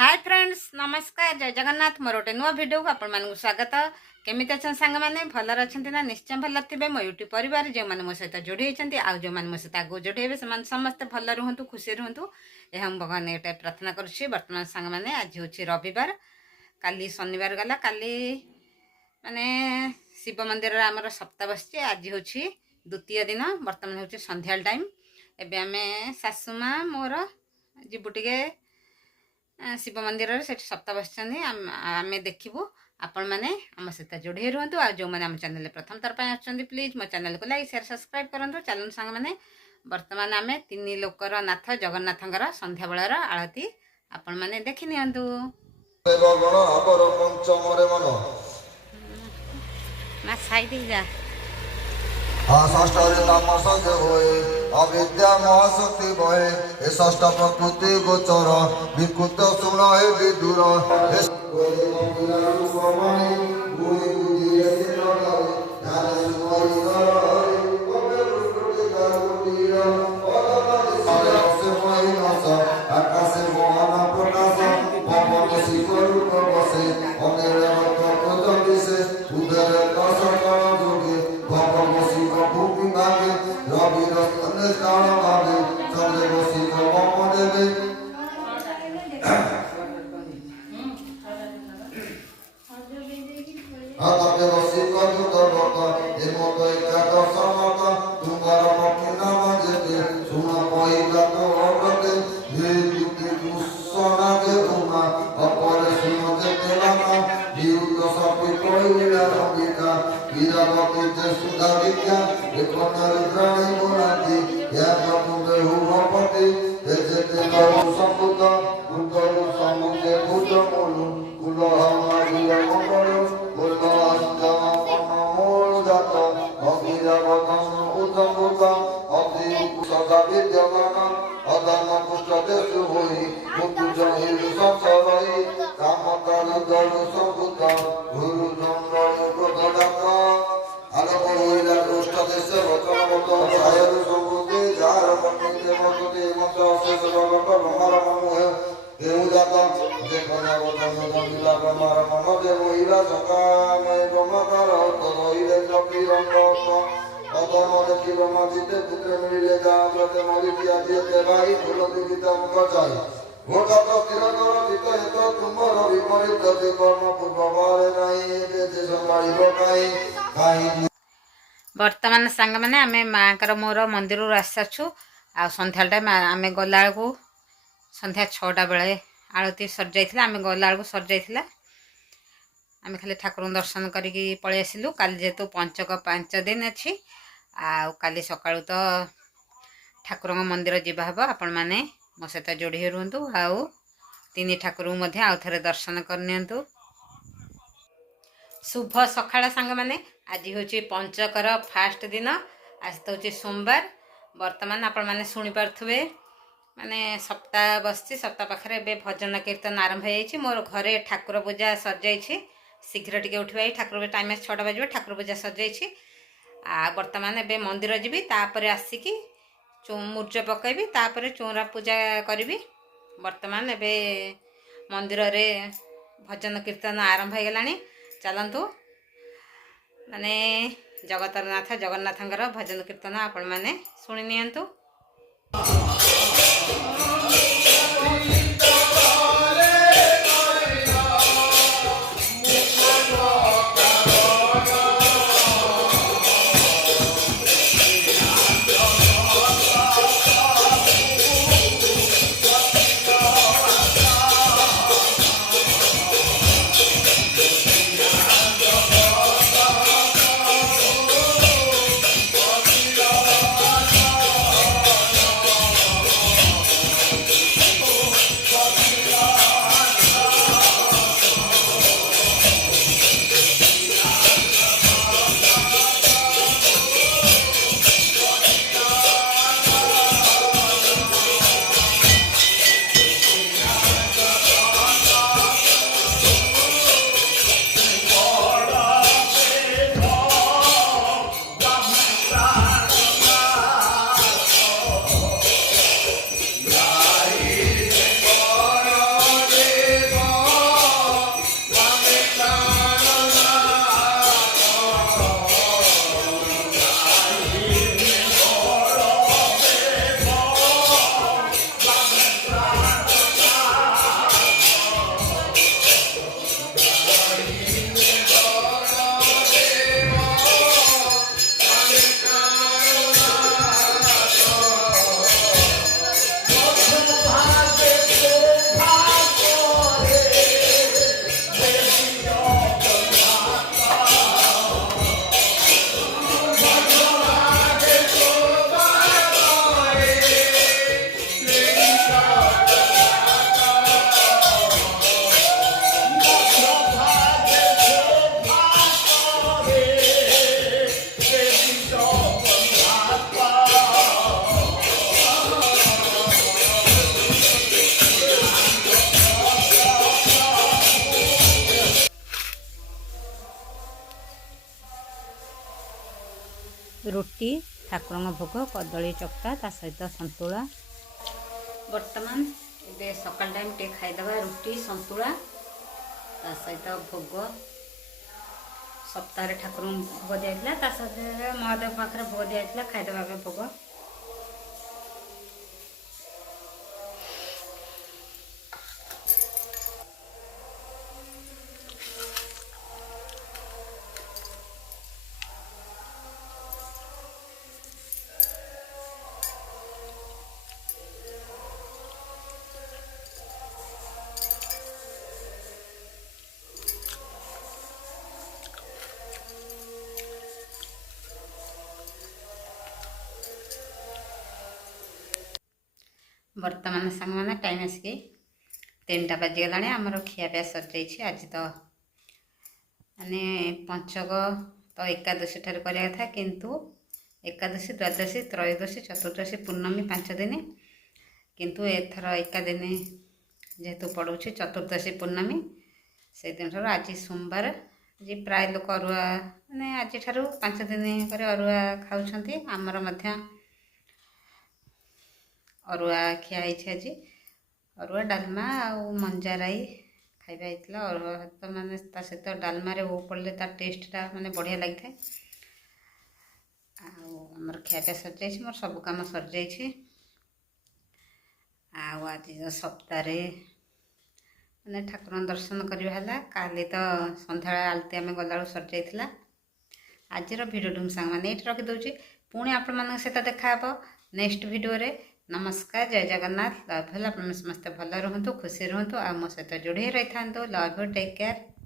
Hi friends नमस्कार जय जगन्नाथ मोर गोटे नुआ भिडियो को आपण स्वागत केमी अच्छा सांग मैंने भलर अच्छा ना निश्चय भल थे मो यूट्यूब परिवार जो मैंने मो सहित जोड़ी होती आउ जो मैंने मो सहित आगे जोड़े से समस्ते भल रुहतु खुशी रुहतु यह भगवान गोटे प्रार्थना करुच्ची बर्तमान सांग मैंने आज हूँ रविवार काली शनिवार गला काली माने शिव मंदिर आमर सप्ताह बस आज हूँ द्वितीय दिन बर्तमान हूँ संध्या टाइम एवं आम सासुमा मोर जीवु टे शिव मंदिर से सप्ताह बस आम देखू आपण मैंने आम सहित जोड़ी रुहतु आ जो मैंने आम चैनल प्रथम थर पर प्लीज मो चैनल को लाइक शेयर सब्सक्राइब करूँ चलूँ सांग मैंने बर्तमान आम तीन लोकर नाथ जगन्नाथंकर संध्या बेलर आलती आपण मैंने देखी नियंतु ना साइड जा अविद्या महाशक्ति बहे ए षष्ठ प्रकृति गोचर विकृत सुन हे विदुर बर्तमान सांग मैंने आम माँ मोर मंदिर आसु आ संध्या टाइम आम गला संध्या 6टा बेले आरती सर जाइए आम गला सर जाइए आम खाली ठाकुर दर्शन करके पलि आसलु काली जेहेतु पंचक 5 दिन अच्छी आली सका तो ठाकुर मंदिर जावा हम आपण मैंने मो सहित जोड़ी रुहतु आउ 3 ठाकुर आउ थे दर्शन करनी शुभ सकाळ सांग मैंने आज हूँ पंचकर फास्ट दिन आज तो हूँ सोमवार बर्तमान आपण मैंने शुणी पारे माने सप्ताह बस सप्ताह पाखे ए भजन कीर्तन आरंभ हो मोर घरे ठाकुर पूजा सर जाइए शीघ्र टे उठवा ठाकुर टाइम 6टा बजे ठाकुर पूजा सर जाइए बर्तमान ए मंदिर जी तापर आसिकी मूर्ज पकईबी तापर चौरा पूजा करी बर्तमान ए मंदिर रे भजन कीर्तन आरंभ हो गलानी चलतु माने जगतरनाथ जगन्नाथंकर भजन कीर्तन आपण मैंने शुणी नियंतु। ରୁଟି ଠାକୁରଙ୍କ ଭୋଗ କଦଳୀ ଚକଟା ତା ସହିତ ସନ୍ତୁଳା। ବର୍ତ୍ତମାନ ଏବେ ସକାଳ ଟାଇମ୍ ଟିକେ ଖାଇଦେବା ରୁଟି ସନ୍ତୁଳା ତା ସହିତ ଭୋଗ। ସପ୍ତାହରେ ଠାକୁରଙ୍କୁ ଭୋଗ ଦିଆଯାଇଥିଲା ତା ସହିତ ମହାଦେବ ପାଖରେ ଭୋଗ ଦିଆଯାଇଥିଲା ଖାଇଦେବା ଏବେ ଭୋଗ। ବର୍ତ୍ତମାନ ସାଙ୍ଗମାନେ ଟାଇମ୍ ଆସିକି 3ଟା ବାଜିଗଲାଣି। ଆମର ଖିଆପିଆ ସରିଯାଇଛି। ଆଜି ତ ମାନେ ପଞ୍ଚକ ତ ଏକାଦଶୀ ଠାରୁ କରିବା କଥା, କିନ୍ତୁ ଏକାଦଶୀ ଦ୍ୱାଦଶୀ ତ୍ରୟୋଦଶୀ ଚତୁର୍ଦ୍ଦଶୀ ପୂର୍ଣ୍ଣମୀ 5 ଦିନ, କିନ୍ତୁ ଏଥର ଏକାଦିନ ଯେହେତୁ ପଡ଼ୁଛି ଚତୁର୍ଦ୍ଦଶୀ ପୂର୍ଣ୍ଣମୀ ସେଇଦିନଠାରୁ ଆଜି ସୋମବାର। ଆଜି ପ୍ରାୟ ଲୋକ ଅରୁଆ ମାନେ ଆଜିଠାରୁ 5 ଦିନ ପରେ ଅରୁଆ ଖାଉଛନ୍ତି। ଆମର ମଧ୍ୟ ଅରୁଆ ଖିଆ ହେଇଛି ଆଜି। ଅରୁଆ ଡାଲମା ଆଉ ମଞ୍ଜାରାଇ ଖାଇବା ହେଇଥିଲା। ଅରୁଆ ଭାତ ମାନେ ତା ସହିତ ଡାଲମାରେ ଓଉ ପଡ଼ିଲେ ତା ଟେଷ୍ଟଟା ମାନେ ବଢ଼ିଆ ଲାଗିଥାଏ। ଆଉ ଆମର ଖିଆପିଆ ସରିଯାଇଛି, ମୋର ସବୁ କାମ ସରିଯାଇଛି। ଆଉ ଆଜି ସପ୍ତାହରେ ମାନେ ଠାକୁରଙ୍କ ଦର୍ଶନ କରିବା ହେଲା। କାଲି ତ ସନ୍ଧ୍ୟାବେଳେ ଆଳତି ଆମେ ଗଲାବେଳକୁ ସରିଯାଇଥିଲା। ଆଜିର ଭିଡ଼ିଓଟି ମୁଁ ସାଙ୍ଗମାନେ ଏଇଠି ରଖିଦେଉଛି। ପୁଣି ଆପଣମାନଙ୍କ ସହିତ ଦେଖାହେବ ନେକ୍ସଟ ଭିଡ଼ିଓରେ। ନମସ୍କାର, ଜୟ ଜଗନ୍ନାଥ। ଲଭ୍ ଭଲ, ଆପଣ ସମସ୍ତେ ଭଲ ରୁହନ୍ତୁ, ଖୁସି ରୁହନ୍ତୁ, ଆଉ ମୋ ସହିତ ଯୋଡ଼ି ରହିଥାନ୍ତୁ। Love you, take care.